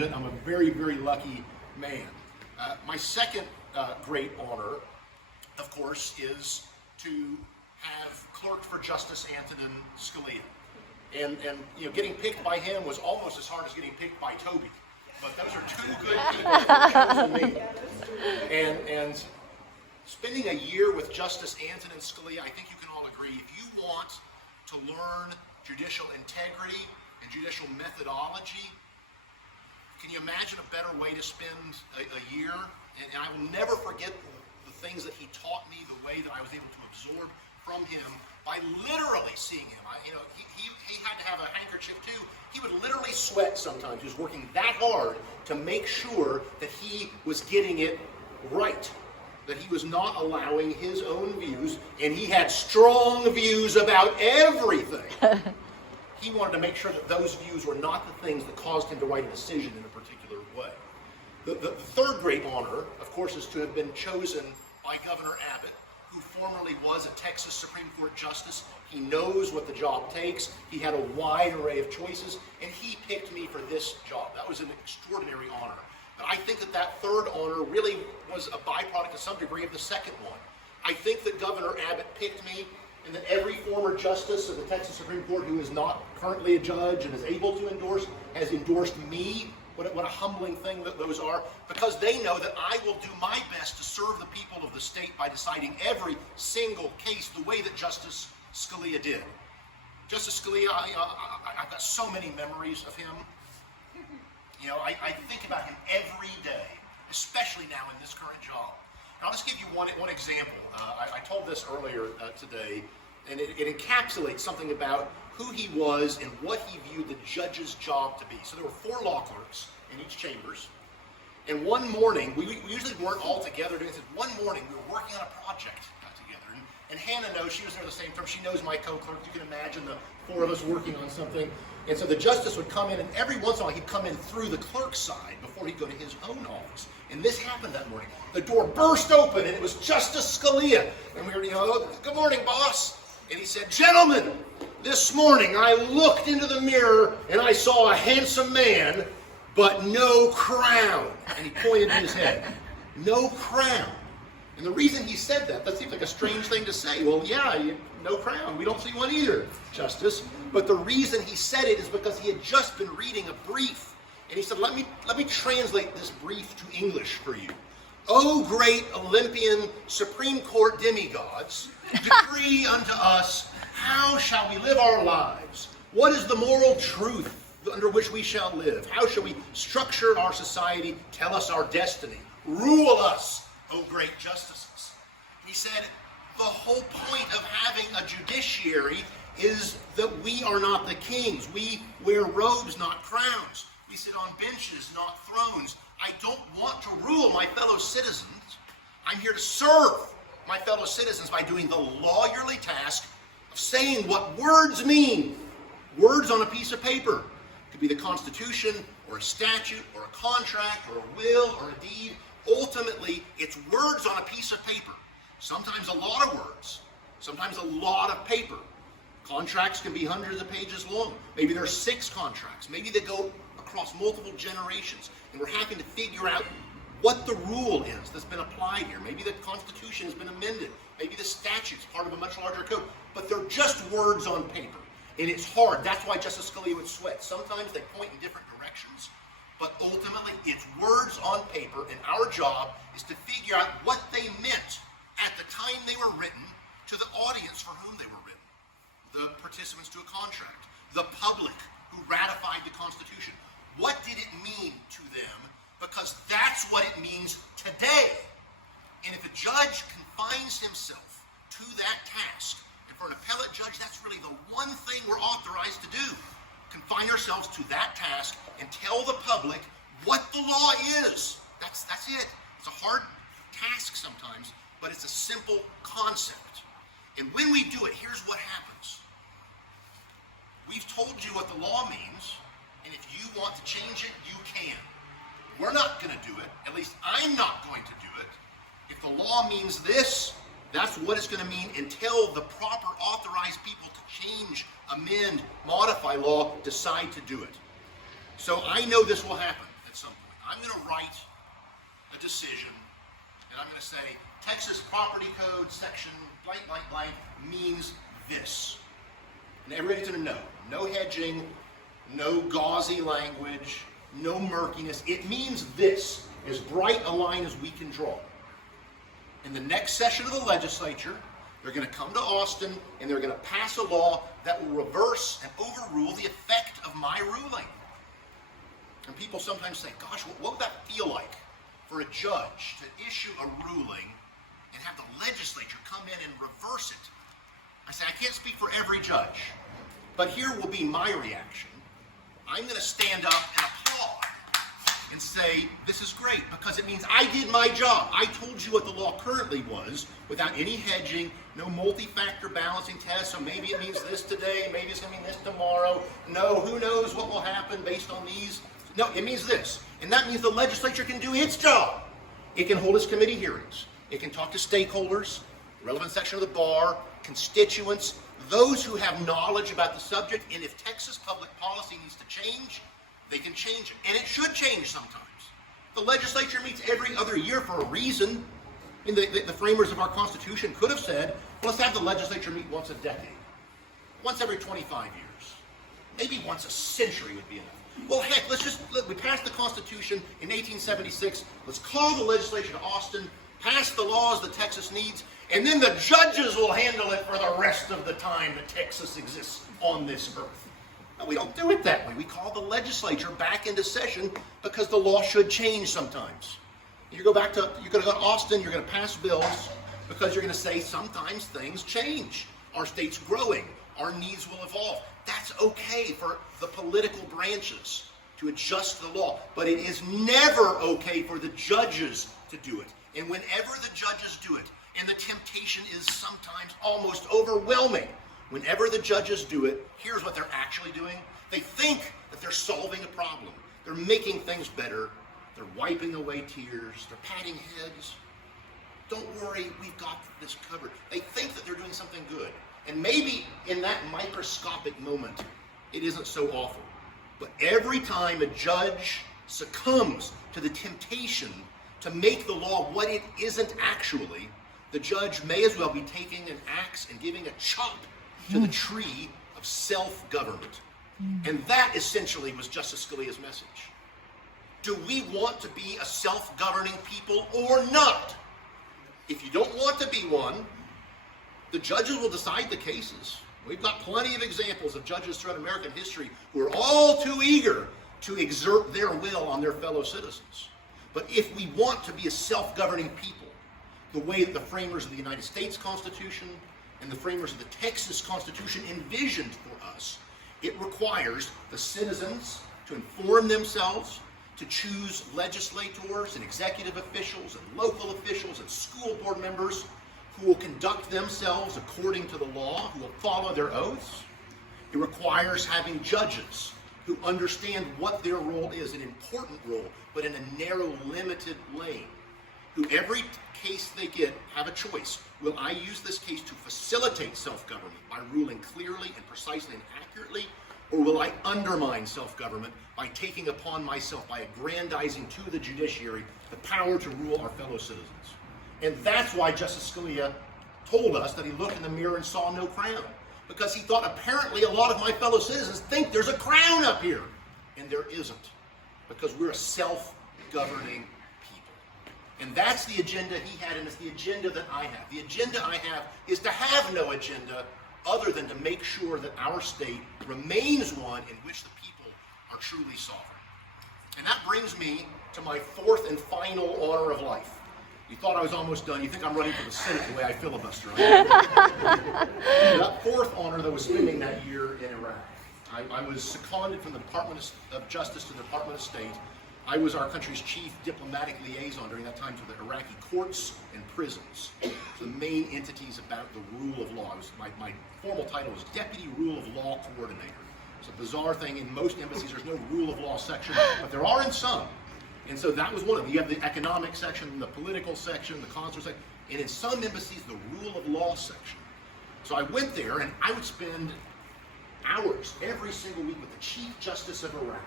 I'm a very, very lucky man. My second great honor, of course, is to have clerked for Justice Antonin Scalia. And you know, getting picked by him was almost as hard as getting picked by Toby. But those are two good people who have chosen me. And spending a year with Justice Antonin Scalia, I think you can all agree, if you want to learn judicial integrity and judicial methodology, can you imagine a better way to spend a year? And I will never forget the things that he taught me, the way that I was able to absorb from him by literally seeing him. He had to have a handkerchief too. He would literally sweat sometimes. He was working that hard to make sure that he was getting it right, that he was not allowing his own views, and he had strong views about everything. He wanted to make sure that those views were not the things that caused him to write a decision in a particular way. The third great honor, of course, is to have been chosen by Governor Abbott, who formerly was a Texas Supreme Court justice. He knows what the job takes. He had a wide array of choices, and he picked me for this job. That was an extraordinary honor. But I think that third honor really was a byproduct to some degree of the second one. I think that Governor Abbott picked me, and that every former justice of the Texas Supreme Court who is not currently a judge and is able to endorse has endorsed me. What a humbling thing that those are, because they know that I will do my best to serve the people of the state by deciding every single case the way that Justice Scalia did. Justice Scalia, I've got so many memories of him. You know, I think about him every day, especially now in this current job. And I'll just give you one example. I told this earlier today, and it encapsulates something about who he was and what he viewed the judge's job to be. So there were 4 law clerks in each chambers, and one morning, we usually weren't all together doing this. One morning, we were working on a project together, and Hannah knows, she was there the same time, she knows my co-clerk. You can imagine the 4 of us working on something. And so the justice would come in, and every once in a while, he'd come in through the clerk's side before he'd go to his own office. And this happened that morning. The door burst open, and it was Justice Scalia. And we were, good morning, boss. And he said, gentlemen, this morning I looked into the mirror and I saw a handsome man, but no crown. And he pointed to his head. No crown. And the reason he said that seems like a strange thing to say. Well, yeah, no crown. We don't see one either, Justice. But the reason he said it is because he had just been reading a brief. And he said, let me translate this brief to English for you. O great Olympian Supreme Court demigods, decree unto us, how shall we live our lives? What is the moral truth under which we shall live? How shall we structure our society? Tell us our destiny. Rule us, O great justices. He said, the whole point of having a judiciary is that we are not the kings. We wear robes, not crowns. We sit on benches, not thrones. I don't want to rule my fellow citizens. I'm here to serve my fellow citizens by doing the lawyerly task of saying what words mean. Words on a piece of paper. It could be the Constitution, or a statute, or a contract, or a will, or a deed. Ultimately, it's words on a piece of paper. Sometimes a lot of words. Sometimes a lot of paper. Contracts can be hundreds of pages long. Maybe there are 6 contracts. Maybe they go across multiple generations. And we're having to figure out what the rule is that's been applied here. Maybe the Constitution has been amended. Maybe the statute's part of a much larger code. But they're just words on paper. And it's hard. That's why Justice Scalia would sweat. Sometimes they point in different directions. But ultimately, it's words on paper. And our job is to figure out what they meant at the time they were written to the audience for whom they were written. The participants to a contract. The public who ratified the Constitution. What did it mean to them? Because that's what it means today. And if a judge confines himself to that task, and for an appellate judge, that's really the one thing we're authorized to do. Confine ourselves to that task and tell the public what the law is. That's it. It's a hard task sometimes, but it's a simple concept. And when we do it, here's what happens. We've told you what the law means, and if you want to change it, you can. We're not going to do it. At least I'm not going to do it. If the law means this, that's what it's going to mean until the proper authorized people to change, amend, modify law decide to do it. So I know this will happen. I'm going to write a decision, and I'm going to say, Texas Property Code section blank, blank, blank means this. And everybody's going to know. No hedging, no gauzy language, no murkiness. It means this, as bright a line as we can draw. In the next session of the legislature, they're going to come to Austin and they're going to pass a law that will reverse and overrule the effect of my ruling. And people sometimes say, gosh, what would that feel like for a judge to issue a ruling and have the legislature come in and reverse it? I say, I can't speak for every judge, but here will be my reaction. I'm going to stand up and applaud and say, this is great, because it means I did my job. I told you what the law currently was, without any hedging, no multi-factor balancing test, so maybe it means this today, maybe it's going to mean this tomorrow. No, who knows what will happen based on these. No, it means this. And that means the legislature can do its job. It can hold its committee hearings. It can talk to stakeholders, relevant section of the bar, constituents, those who have knowledge about the subject, and if Texas public policy needs to change, they can change it. And it should change sometimes. The legislature meets every other year for a reason. I mean, the framers of our Constitution could have said, well, let's have the legislature meet once a decade. Once every 25 years. Maybe once a century would be enough. Well, heck, we passed the Constitution in 1876. Let's call the legislature to Austin, pass the laws that Texas needs, and then the judges will handle it for the rest of the time that Texas exists on this earth. No, we don't do it that way. We call the legislature back into session because the law should change sometimes. You're going to go to Austin, you're going to pass bills because you're going to say sometimes things change. Our state's growing. Our needs will evolve. That's okay for the political branches to adjust the law, but it is never okay for the judges to do it. And whenever the judges do it, and the temptation is sometimes almost overwhelming, whenever the judges do it, here's what they're actually doing. They think that they're solving a problem. They're making things better. They're wiping away tears. They're patting heads. Don't worry, we've got this covered. They think that they're doing something good. And maybe in that microscopic moment, it isn't so awful. But every time a judge succumbs to the temptation to make the law what it isn't actually, the judge may as well be taking an axe and giving a chop to the tree of self-government. And that essentially was Justice Scalia's message. Do we want to be a self-governing people or not? If you don't want to be one, the judges will decide the cases. We've got plenty of examples of judges throughout American history who are all too eager to exert their will on their fellow citizens. But if we want to be a self-governing people, the way that the framers of the United States Constitution and the framers of the Texas Constitution envisioned for us, it requires the citizens to inform themselves, to choose legislators and executive officials and local officials and school board members who will conduct themselves according to the law, who will follow their oaths. It requires having judges who understand what their role is, an important role, but in a narrow, limited lane, who every case they get have a choice. Will I use this case to facilitate self-government by ruling clearly and precisely and accurately, or will I undermine self-government by taking upon myself, by aggrandizing to the judiciary, the power to rule our fellow citizens? And that's why Justice Scalia told us that he looked in the mirror and saw no crown, because he thought apparently a lot of my fellow citizens think there's a crown up here, and there isn't, because we're a self-governing people. And that's the agenda he had, and it's the agenda that I have. The agenda I have is to have no agenda other than to make sure that our state remains one in which the people are truly sovereign. And that brings me to my fourth and final honor of life. You thought I was almost done. You think I'm running for the Senate the way I filibuster. Right? That fourth honor that was spending that year in Iraq. I was seconded from the Department of Justice to the Department of State. I was our country's chief diplomatic liaison during that time to the Iraqi courts and prisons, the main entities about the rule of law. My formal title was Deputy Rule of Law Coordinator. It's a bizarre thing. In most embassies, there's no rule of law section, but there are in some. And so that was one of them. You have the economic section, the political section, the consular section, and in some embassies, the rule of law section. So I went there, and I would spend hours every single week with the Chief Justice of Iraq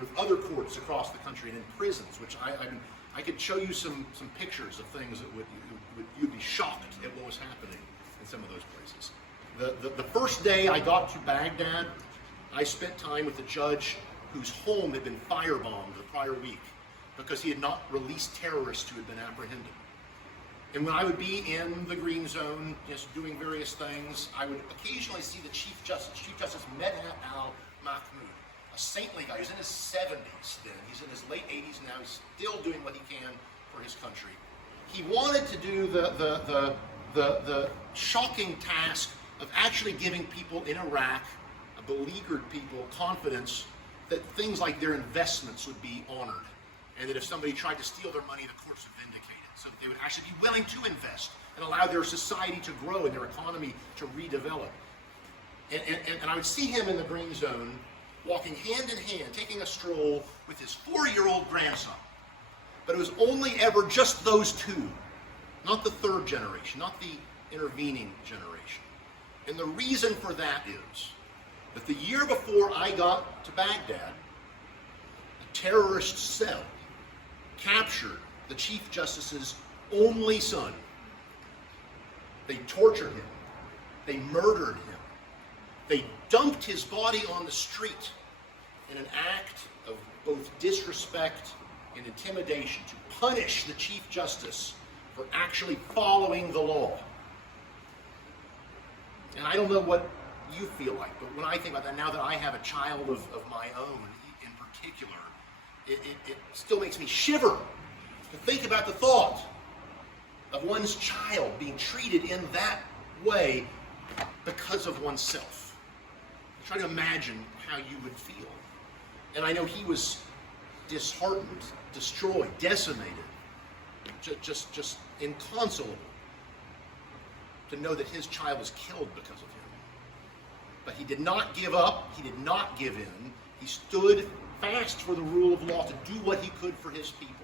with other courts across the country and in prisons, which I could show you some pictures of things that you'd be shocked at what was happening in some of those places. The first day I got to Baghdad, I spent time with a judge whose home had been firebombed the prior week because he had not released terrorists who had been apprehended. And when I would be in the green zone, just doing various things, I would occasionally see the Chief Justice Medhat al-Mahmoud, a saintly guy. He's in his 70s then. He's in his late 80s now. He's still doing what he can for his country. He wanted to do the shocking task of actually giving people in Iraq, beleaguered people, confidence that things like their investments would be honored, and that if somebody tried to steal their money, the courts would vindicate it, so that they would actually be willing to invest and allow their society to grow and their economy to redevelop. And I would see him in the green zone, walking hand in hand, taking a stroll with his 4-year-old grandson. But it was only ever just those two, not the third generation, not the intervening generation. And the reason for that is that the year before I got to Baghdad, a terrorist cell captured the Chief Justice's only son. They tortured him. They murdered him. They dumped his body on the street in an act of both disrespect and intimidation to punish the Chief Justice for actually following the law. And I don't know what you feel like, but when I think about that, now that I have a child of my own in particular, it still makes me shiver to think about the thought of one's child being treated in that way because of oneself. I try to imagine how you would feel. And I know he was disheartened, destroyed, decimated, just inconsolable to know that his child was killed because of him. But he did not give up. He did not give in. He stood fast for the rule of law to do what he could for his people.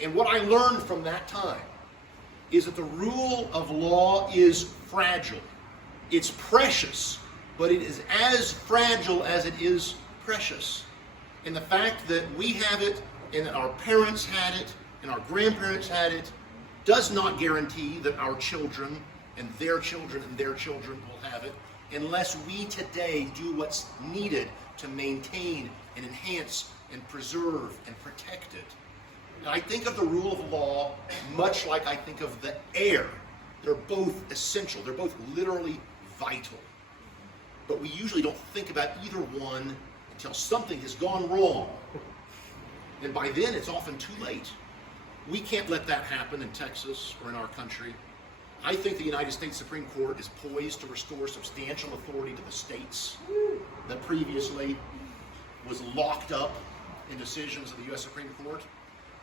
And what I learned from that time is that the rule of law is fragile. It's precious, but it is as fragile as it is precious. And the fact that we have it, and that our parents had it, and our grandparents had it, does not guarantee that our children and their children and their children will have it, unless we today do what's needed to maintain and enhance and preserve and protect it. And I think of the rule of law much like I think of the air. They're both essential. They're both literally vital. But we usually don't think about either one until something has gone wrong. And by then, it's often too late. We can't let that happen in Texas or in our country. I think the United States Supreme Court is poised to restore substantial authority to the states that previously was locked up in decisions of the U.S. Supreme Court.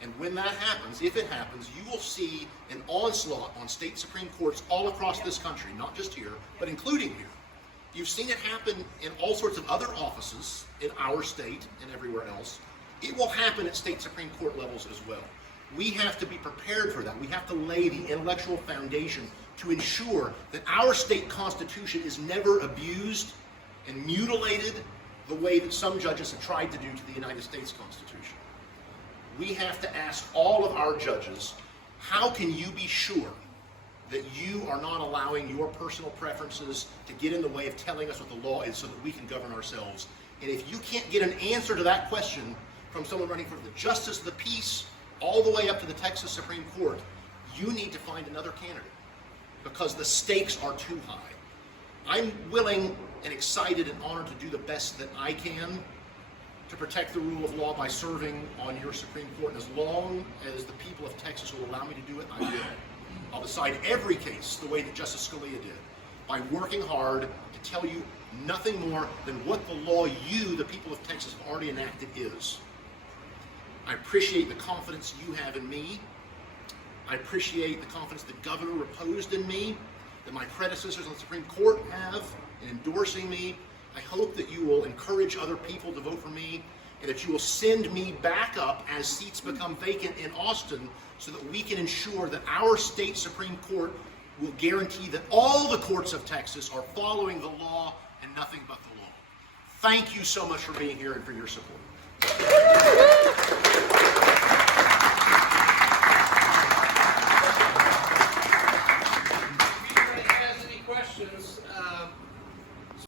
And when that happens, if it happens, you will see an onslaught on state Supreme Courts all across this country, not just here, but including here. You've seen it happen in all sorts of other offices in our state and everywhere else. It will happen at state Supreme Court levels as well. We have to be prepared for that. We have to lay the intellectual foundation to ensure that our state constitution is never abused and mutilated the way that some judges have tried to do to the United States Constitution. We have to ask all of our judges, how can you be sure that you are not allowing your personal preferences to get in the way of telling us what the law is so that we can govern ourselves? And if you can't get an answer to that question from someone running for the justice of the peace all the way up to the Texas Supreme Court, you need to find another candidate because the stakes are too high. I'm willing and excited and honored to do the best that I can to protect the rule of law by serving on your Supreme Court. And as long as the people of Texas will allow me to do it, I will. I'll decide every case the way that Justice Scalia did, by working hard to tell you nothing more than what the law you, the people of Texas, have already enacted is. I appreciate the confidence you have in me. I appreciate the confidence the governor reposed in me, that my predecessors on the Supreme Court have in endorsing me. I hope that you will encourage other people to vote for me, and that you will send me back up as seats become vacant in Austin so that we can ensure that our state Supreme Court will guarantee that all the courts of Texas are following the law and nothing but the law. Thank you so much for being here and for your support. If anybody has any questions,